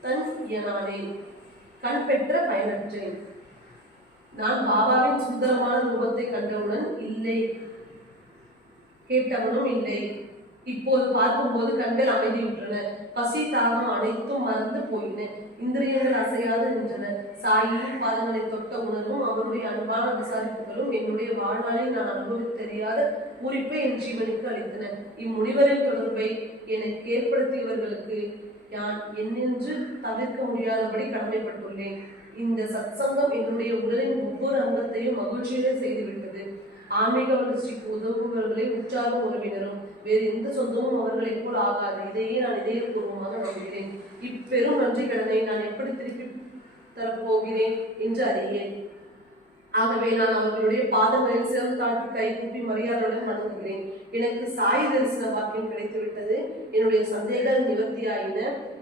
தன்யனானேன், கண் பெற்ற பயனற்றேன். நான் பாபாவின் சுந்தரமான ரூபத்தை கண்டவுடன் இல்லை, கேட்டவனும் இல்லை. இப்போது பார்க்கும்போது கண்கள் அமைதியுற்றன. பசி தாகம் அனைத்தும் மறந்து போயின. இந்திரியங்கள் அசையாது நின்றன. சாயின் பாதங்களை தொட்ட உணர்வும் அவருடைய அன்பான விசாரிப்புகளும் என்னுடைய வாழ்நாளில் நான் அனுபவித்தறியாத குறிப்பை என் ஜீவனுக்கு அளித்தன. இம்முனிவரின் தொடர்பை எனக்கு ஏற்படுத்தியவர்களுக்கு நான் என்னென்று தவிர்க்க முடியாதபடி கடமைப்பட்டுள்ளேன். இந்த சத்சங்கம் என்னுடைய உடலின் ஒவ்வொரு அங்கத்தையும் மகிழ்ச்சியுடன் செய்துவிட்டது. ஆன்மீக வளர்ச்சிக்கு உதவுபவர்களை உற்சாகம் உறவினரும் வேறு எந்த சொந்தமும் அவர்களைப் போல் ஆகாது. இதையே நான் இதயபூர்வமாக நம்புகிறேன். இப்பெரும் நன்றி கடனை நான் எப்படி திருப்பி தரப்போகிறேன் என்று அறியேன். ஆகவே நான் அவர்களுடைய பாதங்களில் சிரம் தாழ்த்தி கை கூப்பி மரியாதையுடன் வணங்குகிறேன். எனக்கு சாய் தரிசன பாக்கியம் கிடைத்துவிட்டது. என்னுடைய சந்தேகங்கள் நிவர்த்தியாயின.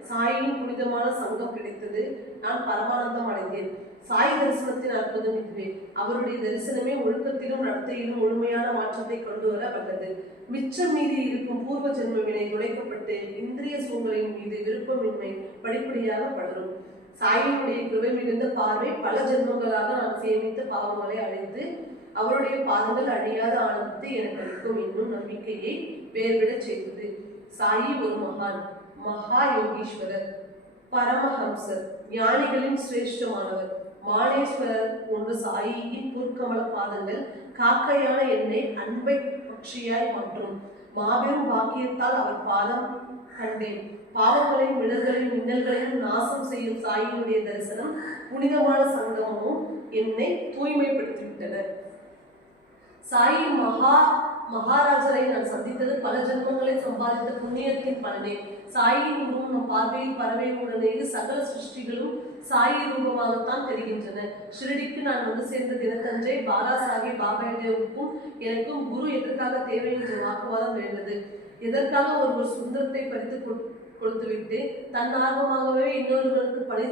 சாயின் புனிதமான சங்கம் கிடைத்தது. நான் பரமானந்தம் அடைந்தேன். சாய் தரிசனத்தின் அற்புதம் இதுவே. அவருடைய தரிசனமே ஒழுக்கத்திலும் நடத்தையிலும் முழுமையான மாற்றத்தை கொண்டு வர வல்லது. மிச்சம் மீதி இருக்கும் பூர்வ ஜென்ம வினை துடைக்கப்பட்டு இந்திரிய சூழ்நிலையின் மீது விருப்பமின்மை படிப்படியாக படரும். சாயினுடைய கிருபை மிகுந்த பார்வை பல ஜென்மங்களாக நான் சேமித்த பாவங்களை அழித்து அவருடைய பாதங்கள் அழியாத ஆனந்தத்தை எனக்கு அளிக்கும் என்னும் நம்பிக்கையை வேர்விடச் செய்தது. சாயி ஒரு மகான், மகா யோகீஸ்வரர், பரமஹம்சர், ஞானிகளின் சிரேஷ்டமானவர், மானேஸ்வரர் போன்ற சாயியின் பொற்கமல பாதங்கள் காக்கையான என்னை அன்பை பட்சியாய் மாற்றும். மாபெரும் பாக்கியத்தால் அவர் பாதம் கண்டேன். பாவங்களையும் விடல்களையும் மின்னல்களையும் நாசம் செய்யும் சாயினுடைய தரிசனம் புனிதமான சங்கமமும் என்னை தூய்மைப்படுத்திவிட்டனர். சாயின் மகாராஜரை நான் சந்தித்தது பல ஜென்மங்களை சம்பாதித்த புண்ணியத்தின் பலனே. சாயின் உருவம் நம் பார்வையில் பறவையுடனேயே சகல சிருஷ்டிகளும் சாயி ரூபமாகத்தான் தெரிகின்றன. ஷிரடிக்கு நான் வந்து சேர்ந்த தினத்தன்றே பாலா சாஹிப் பாபாவுக்கும் எனக்கும் குரு எதற்காக தேவை என்ற வாக்குவாதம் எழுந்தது. எதற்காக ஒருவர் சுந்தரத்தை பறித்து கொடுத்துவிட்டு தன்னார்வமாகவே இன்னொருவருக்கு பணி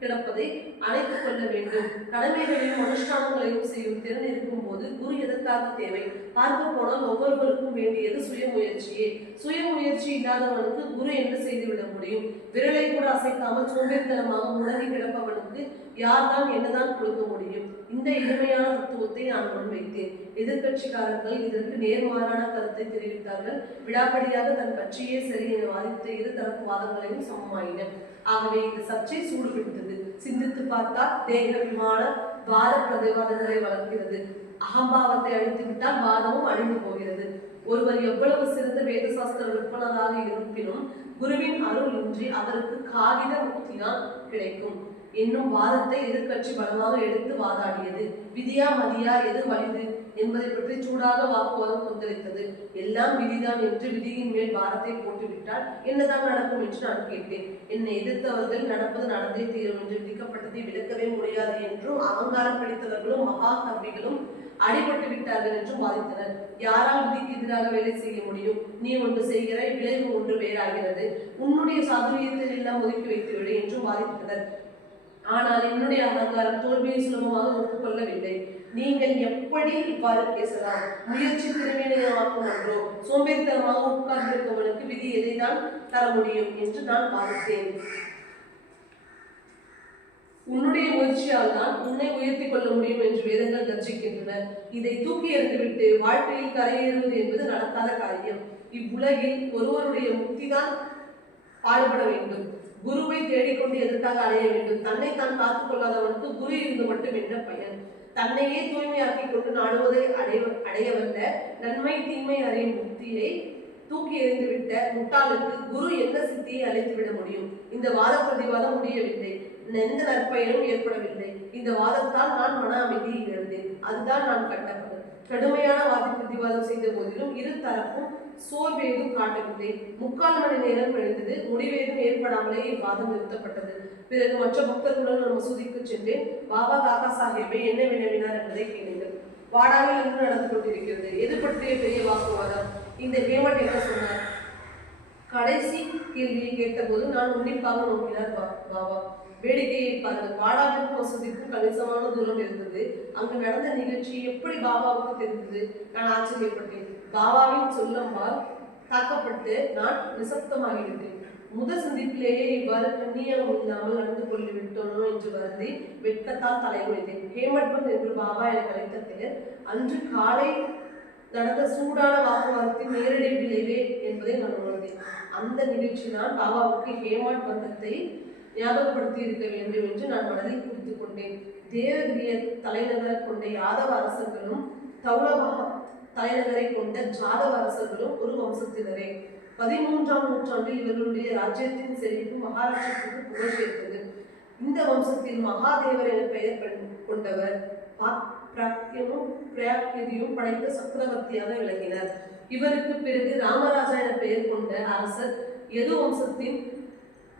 கிடப்பதை அணைத்துக் கொள்ள வேண்டும். கடமைகளையும் அனுஷ்டானங்களையும் செய்யும் திறன் இருக்கும் போது குரு எதற்காக தேவை? பார்க்க போனால் ஒவ்வொருவருக்கும் வேண்டியது சுயமுயற்சியே. சுயமுயற்சி இல்லாதவனுக்கு குரு என்ன செய்துவிட முடியும்? விரலை கூட அசைக்காமல் சோம்பேறித்தனமாக முடங்கி கிடப்பவனுக்கு யார்தான் என்னதான் கொடுக்க முடியும்? இந்த எளிமையான தத்துவத்தை நான் முன்வைத்தேன். எதிர்கட்சிக்காரர்கள் இதற்கு நேர்மாறான கருத்தை தெரிவித்தார்கள். விடாப்படியாக தன் கட்சியே சரி என வாதித்த இரு தரப்பு வாதங்களையும் சமமாயின. ஆகவே இந்த சர்ச்சை சூடு பிடித்தது. சிந்தித்து பார்த்தால் தேக விமான வாத பிரதிவாதங்களை வளர்க்கிறது. அகம்பாவத்தை அழித்து விட்டால் வாதமும் அழிந்து போகிறது. ஒருவர் எவ்வளவு சிறந்த வேத சாஸ்திர விற்பனராக இருப்பினும் குருவின் அருள் இன்றி அவருக்கு காகித முக்திதான் கிடைக்கும் என்னும் வாதத்தை எதிர்கட்சி பலமாக எடுத்து வாதாடியது. விதியா மதியா எது வலிது என்பதை பற்றி சூடாக வாக்குவாதம் கொந்தளித்தது. எல்லாம் விதிதான் என்று விதியின் மேல் வாரத்தை போட்டுவிட்டால் என்னதான் நடக்கும் என்று நான் கேட்டேன். என்னை எதிர்த்தவர்கள் நடப்பது நடந்தே தீரும் என்று விதிக்கப்பட்டதை விளக்கவே முடியாது என்றும் அகங்காரம் பிடித்தவர்களும் மகா கர்மிகளும் அடிபட்டு விட்டார்கள் என்றும் வாதித்தனர். யாரால் விதிக்கு எதிராக வேலை செய்ய முடியும்? நீ ஒன்று செய்கிறாய், விளைவு ஒன்று வேறாகிறது. உன்னுடைய சாதுரியத்தில் எல்லாம் ஒதுக்கி வைத்துவிடு என்றும் வாதித்தனர். ஆனால் என்னுடைய அகங்காரம் தோல்வியை சுலபமாக ஒப்புக்கொள்ளவில்லை. நீங்கள் எப்படி இவ்வாறு பேசலாம்? முயற்சி திறமையாக்கும் ஒன்றோ? சோம்பேறித்தனமாக உட்கார்ந்திருப்பவனுக்கு விதி எதைதான் தர முடியும் என்று நான் வாதித்தேன். உன்னுடைய முயற்சியால் தான் உன்னை உயர்த்தி கொள்ள முடியும் என்று வேதங்கள் கர்ஜிக்கின்றன. இதை தூக்கி எறிந்துவிட்டு வாழ்க்கையில் கரையேறுவது என்பது நடக்காத காரியம். இவ்வுலகில் ஒருவருடைய முக்திதான் பாடுபட வேண்டும். குருவை தேடிக்கொண்டு எதற்காக அடைய வேண்டும்? தன்னை தான் காத்துக் கொள்ளாதவனுக்கு குரு இருந்து மட்டும் என்ன பயன்? தன்னையே தூய்மையாக்கி கொண்டு நாடுவதை அடையவல்ல நன்மை தீமை அறியும் முக்தியை தூக்கி எறிந்துவிட்ட முட்டாளுக்கு குரு என்ன சித்தியை அழைத்து விட முடியும்? இந்த வாத பிரதிவாதம் முடியவில்லை. எந்த நற்பயனும் ஏற்படவில்லை. இந்த வாதத்தால் நான் மன அமைதியை இழந்தேன். அதுதான் நான் கண்டபடி. கடுமையான வாத பிரதிவாதம் செய்த போதிலும் இரு தரப்பும் சோர்வேதும் காட்டவில்லை. 3/4 மணி நேரம் கழிந்தது. முடிவேதும் ஏற்படாமலே இவ்வாதம் நிறுத்தப்பட்டது. பிறகு மற்ற பக்தர்களுடன் மசூதிக்கு சென்றேன். பாபா காக்கா சாஹேபை என்ன வினவினார் என்பதை கேளுங்கள். வாடாவில் என்று நடந்து கொண்டிருக்கிறது. எது பற்றிய பெரிய வாக்குவாதம்? இந்த ஹேமட் என்ன சொன்னார்? கடைசி கேள்வியை கேட்டபோது நான் உன்னிப்பாக நோக்கினார் பாபா. வேடிக்கையை பாருங்கள். வாடாவிற்கும் மசூதிக்கும் கணிசமான தூரம் இருந்தது. அங்கு நடந்த நிகழ்ச்சி எப்படி பாபாவுக்கு தெரிந்தது? நான் ஆச்சரியப்பட்டேன். பாபாவின் சொல்லம்பால் தாக்கப்பட்டு நான் நிசப்தமாகிவிட்டேன். முதல் சந்திப்பிலேயே இவ்வாறு கண்ணியம் இல்லாமல் நடந்து கொண்டு விட்டோனோ என்று வருந்தி வெட்கத்தால் தலைகுனித்தேன். ஹேமட்பந்த் என்று பாபா எனக்கு அழைத்த பெயர் அன்று காலை நடந்த சூடான வாக்குவாதத்தின் நேரடி விளைவே என்பதை நான் உணர்ந்தேன். அந்த நிகழ்ச்சி தான் பாபாவுக்கு ஹேமட் பந்தத்தை ஞாபகப்படுத்தி இருக்க வேண்டும் என்று நான் மனதில் குறித்துக் கொண்டேன். தேவகிரிய தலைநகரை கொண்ட யாதவ அரசர்களும் தௌலபா தலைநகரை கொண்ட ஜாதவ அரசர்களும் ஒரு வம்சத்தினரே. 13ஆம் நூற்றாண்டில் இவர்களுடைய ராஜ்யத்தின் செழிப்பு மகாராஷ்டிரத்துக்கு புகழ் சேர்த்தது. இந்த வம்சத்தில் மகாதேவர் என பெயர் கொண்டவர் பிரயாக்கியமும் படைத்த சக்கரவர்த்தியாக விளங்கினார். இவருக்கு பிறகு ராமராஜா என பெயர் கொண்ட அரசர் யது வம்சத்தின்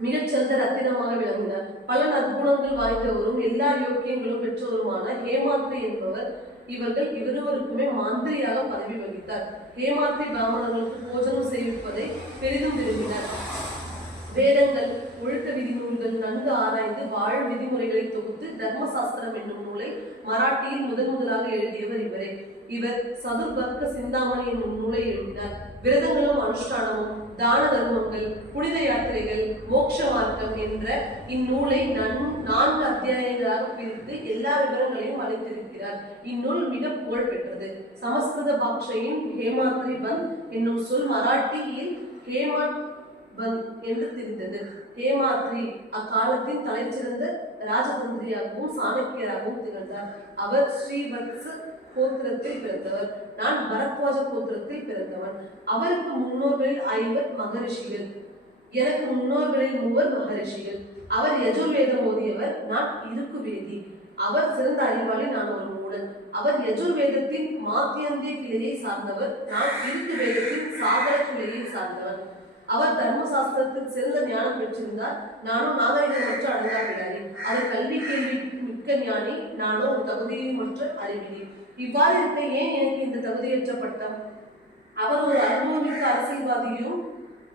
மிகச்சிறந்த ரத்தினமாக விளங்கினார். பல நற்குணங்கள் வாய்ந்தவரும் எல்லா யோக்கியங்களும் பெற்றோருமான ஹேமாத்ரி என்பவர் இவர்கள் இருவருக்குமே மாந்திரியாக பதவி வகித்தார். ஹேமாத்ரி பிராமணர்களுக்கு போஜனம் செய்விப்பதை பெரிதும் விரும்பினார். வேதங்கள், ஒழுக்க விதிநூல்கள் நன்கு ஆராய்ந்து வாழ் விதிமுறைகளை தொகுத்து தர்மசாஸ்திரம் என்னும் நூலை மராட்டியில் முதலாக எழுதியவர் இவரே. இவர் சதுர்வர்க்க சிந்தாமணி என்னும் நூலை எழுதினார். விரதங்களும் அனுஷ்டானமும் தான தர்மங்கள், புனித யாத்திரைகள், மோட்ச மார்க்கம் என்ற இந்நூலை 4 அத்தியாயங்களாக பிரித்து எல்லா விவரங்களையும் அளித்திருக்கிறார். இந்நூல் மிக புகழ் பெற்றது. சமஸ்கிருத பாஷையின் ஹேமாத்ரி பந்த் என்னும் சொல் மராட்டியில் ஹேமட் பந்த் என்று தெரிந்தது. ஹேமாத்ரி அக்காலத்தின் தலைச்சிறந்த ராஜதந்திரியாகவும் சாணக்கியராகவும் திகழ்ந்தார். அவர் ஸ்ரீவத்ச கோத்திரத்தில் பிறந்தவர். நான் பரத்வாஜ கோத்திரத்தில் பிறந்தவன். அவருக்கு முன்னோர்களில் 5 மகரிஷிகள், எனக்கு முன்னோர்களில் 3 மகரிஷிகள். அவர் யஜுர்வேதம் ஓதியவர், நான் இருக்கு வேதி. அவர் சிறந்த அறிவாளி, நான் ஒரு மூடன். அவர் யஜுர்வேதத்தின் மாத்தியந்திய கிளையை சார்ந்தவர், நான் இருக்கு வேதத்தின் சாகர கிளையை சார்ந்தவர். அவர் தர்மசாஸ்திரத்தில் சிறந்த ஞானம் பெற்றிருந்தார், நானும் நாகரிகமற்ற அடங்காவிடாரி. அவர் கல்வி கேள்வி மிக்க ஞானி, நானோ ஒரு தகுதியுமற்ற அறிவிலி. இவ்வாறு இருக்க ஏன் எனக்கு இந்த தகுதியற்ற பட்டம்? அவர் ஒரு அனுபவமிக்க அரசியல்வாதியும்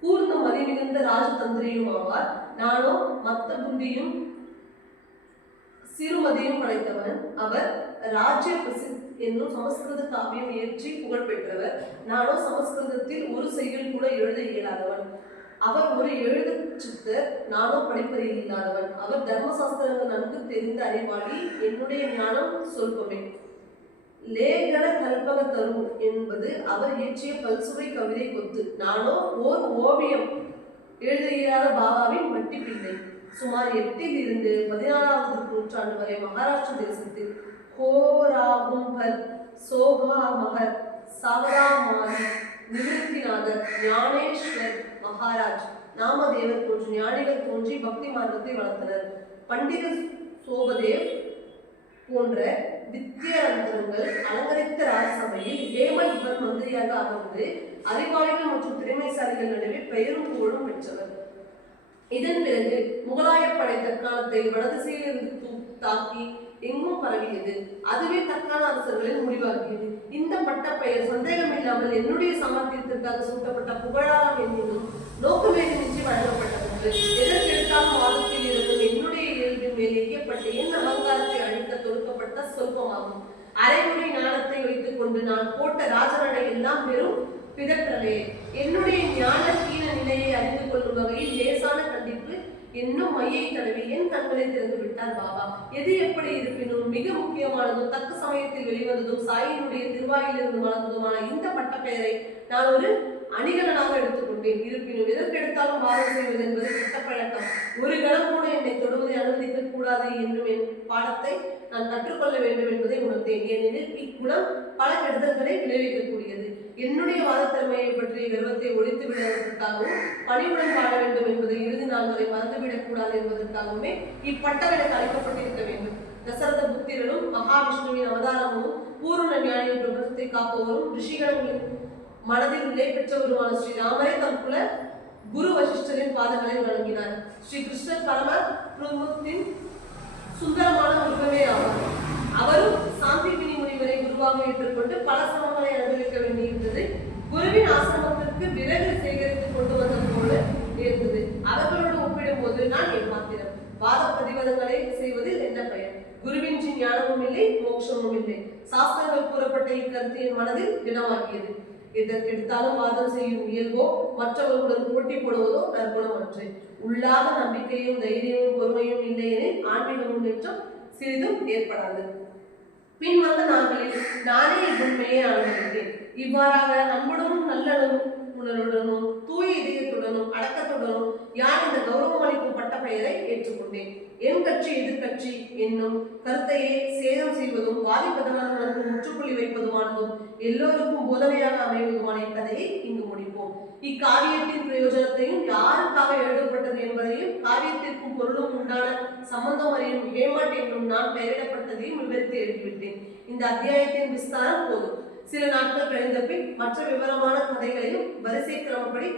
கூர்ந்த மதிமிகுந்த ராஜதந்திரியும் ஆவார். நானோ மத்த புத்தியும் சிறுமதியும் படைத்தவன். அவர் ராஜ்ய பிரசித் என்னும் சமஸ்கிருத காவியம் இயற்றி புகழ் பெற்றவர். நானோ சமஸ்கிருதத்தில் ஒரு செய்யுள் கூட எழுத இயலாதவன். அவர் ஒரு எழுத சித்தர், நானோ படிப்பறிவு இல்லாதவன். அவர் தர்மசாஸ்திரங்கள் நன்கு தெரிந்த அறிவாளி, என்னுடைய ஞானம் சொல்பமே. லேகன கல்பக தரு என்பது அவர் இயற்றிய பல்சுவை கவிதை கொத்து. நானோ ஓர் ஓவியம் எழுத இயலாத பாபாவின் மட்டி பிள்ளை. சுமார் 8 இருந்து 14ஆவது நூற்றாண்டு வரை மகாராஷ்டிர தேசத்தில் கோராகும்பர், சோகாமகர், சவராமாரி, நிவர்த்திநாதர், ஞானேஸ்வர் மகாராஜ், நாமதேவர் போன்ற ஞானிகள் தோன்றி பக்தி மார்க்கத்தை வளர்த்தனர். பண்டித சோபதேவ் போன்ற வித்தியாரங்கள் அலங்கரித்த ராஜசபையில் ஹேமட் பந்த் மந்திரியாக அமர்ந்து அறிவாளிகள் மற்றும் திறமைசாலிகள் நடுவே பெயரும் புகழும் பெற்றவர். இதன் பிறகு முகலாய படை தற்காலத்தை வடதிசையிலிருந்து தாக்கி எங்கும் பரவியது. அதுவே தற்கால அரசர்களின் முடிவாகியது. இந்த பட்ட பெயர் சந்தேகமில்லாமல் என்னுடைய சாமர்த்தியத்திற்காக சூட்டப்பட்ட புகழாரம் என்னும் நோக்கமேதின்றி வழங்கப்பட்டது. எதற்கெடுத்தாலும் வாதத்தில் இருந்தும் என்னுடைய இயல்பின் மேல் எய்யப்பட்ட என் அலங்காரத்தை அழிக்க தொடுக்கப்பட்ட சொல்பமாகும். அரைமுறை ஞானத்தை வைத்துக் கொண்டு நான் போட்ட ராஜநடை எல்லாம் வெறும் பிதற்றலே. என்னுடைய ஞான கீழ நிலையை அறிந்து கொள்ளும் வகையில் லேசான கண்டிப்பு என்னும் மையை தடவி என் கண்களை திறந்து விட்டார் பாபா. எது எப்படி இருப்பினும் மிக முக்கியமானதும் தக்க சமயத்தில் வெளிவந்ததும் சாயினுடைய திருவாயிலிருந்து வளர்ந்ததுமான இந்த பட்ட பெயரை நான் ஒரு அணிகலனாக எடுத்துக்கொண்டேன். இருப்பினும் எதற்கெடுத்தாலும் வாதம் செய்வது என்பது கட்டப்பழக்கம். ஒரு கணம் கூட என்னை தொடுவதை அனுமதிக்க கூடாது என்னும் என் பாடத்தை நான் கற்றுக்கொள்ள வேண்டும் என்பதை உணர்ந்தேன். ஏனெனில் இக்குணம் பல கெடுதல்களை விளைவிக்கக்கூடியது. என்னுடைய வாதத்திறமையை பற்றிய கர்வத்தை ஒழித்து விடுவதற்காகவும் பணிவுடன் வாழ வேண்டும் என்பதை இறுதி நாள் வரை மறந்துவிடக் கூடாது என்பதற்காகவுமே இப்பட்டம் எனக்கு அளிக்கப்பட்டிருக்க வேண்டும். தசரத புத்திரனும் மகாவிஷ்ணுவின் அவதாரமும் பூர்ண ஞானியின் பிரபலத்தை காப்பவரும் ரிஷிகளின் மனதில் நிலை பெற்றவருமான ஸ்ரீராமரே தம் குல குரு வசிஷ்டரின் பாதங்களை வழங்கினார். ஸ்ரீ கிருஷ்ணர் பரம பிரம்மத்தின் சுந்தரமான உருவமே ஆவார். அவரும் சாந்திபினி முனிவரை குருவாக ஞானமும் இல்லை, மோட்சமும் இல்லை. சாஸ்திரங்கள் கூறப்பட்ட இக்கருத்து என் மனதில் திடமாக்கியது. எதற்கெடுத்தாலும் வாதம் செய்யும் இயல்போ மற்றவர்களுடன் போட்டி போடுவதோ நற்குணமற்று. உள்ளாத நம்பிக்கையும் தைரியமும் பொறுமையும் இல்லையெனில் ஆன்மீக முன்னேற்றம் சிறிதும் ஏற்படாது. பின் வந்த நாட்களில் நானே இவ்வுண்மையை அனுபவித்தேன். இவ்வாறாக அன்புடனும் நல்லுணர்வுடனும் தூய இதயத்துடனும் அடக்கத்துடனும் யார் இந்த கௌரவம் அளிக்கும் பட்ட பெயரை ஏற்றுக்கொண்டேன். என் கட்சி எதிர்கட்சி என்னும் கருத்தையே சேதம் செய்வதும் வாதிப்பதற்கு முற்றுப்புள்ளி வைப்பதுமானதும் எல்லோருக்கும் போதனையாக அமைவதுமான கதையை இங்கு முடிப்போம். இக்காவியத்தின் பிரயோஜனத்தையும் யாருக்காக எழுதப்பட்டது என்பதையும் காவியத்திற்கும் பொருளும் உண்டான சம்பந்தம் அறியும் ஹேமட் என்னும் நான் பெயரிடப்பட்டதையும் விவரித்து எழுதிவிட்டேன். இந்த அத்தியாயத்தின் விஸ்தாரம் போதும். சில நாட்கள் கழிந்த பின் மற்ற விவரமான கதைகளையும் வரிசை கிரமப்படி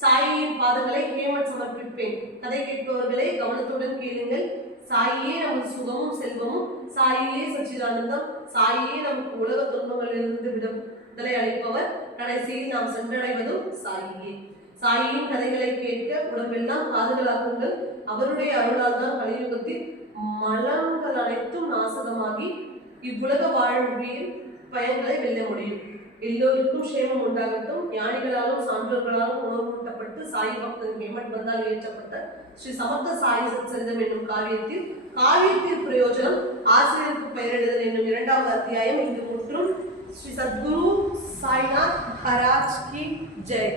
சாயியின் பாதங்களை ஹேமட் சமர்ப்பிப்பேன். கதை கேட்பவர்களே கவனத்துடன் கேளுங்கள். சாயியே நமது சுகமும் செல்வமும், சாயியே சச்சிதானந்தம், சாயியே நமக்கு உலக துன்பங்களிலிருந்து விடுதலை அளிப்பவர், கடைசியில் நாம் சென்றடைவதும் சாயியே. சாயியின் கதைகளை கேட்க உடம்பெல்லாம் காதுகளாக்குங்கள். அவருடைய அருளால் தான் கலியுகத்தில் மலங்கள் அனைத்தும் நாசகமாகி இவ்வுலக வாழ்வியல் பயன்களை வெல்ல முடியும். எல்லோருக்கும் சேமம் உண்டாகட்டும். ஞானிகளாலும் சான்றோர்களாலும் உணர்வூட்டப்பட்டு சாய் பக்தன் ஹேமட் பந்தால் இயற்றப்பட்ட ஸ்ரீ சமர்த்த சாய் சச்சரிதம் என்னும் காவியத்தில் பிரயோஜனம் ஆசிரியருக்கு பெயரிடுதல் என்னும் 2வது அத்தியாயம் இங்கு முற்றும். ஸ்ரீ சத்குரு சாய்நாத் மகாராஜ் கி ஜெய்.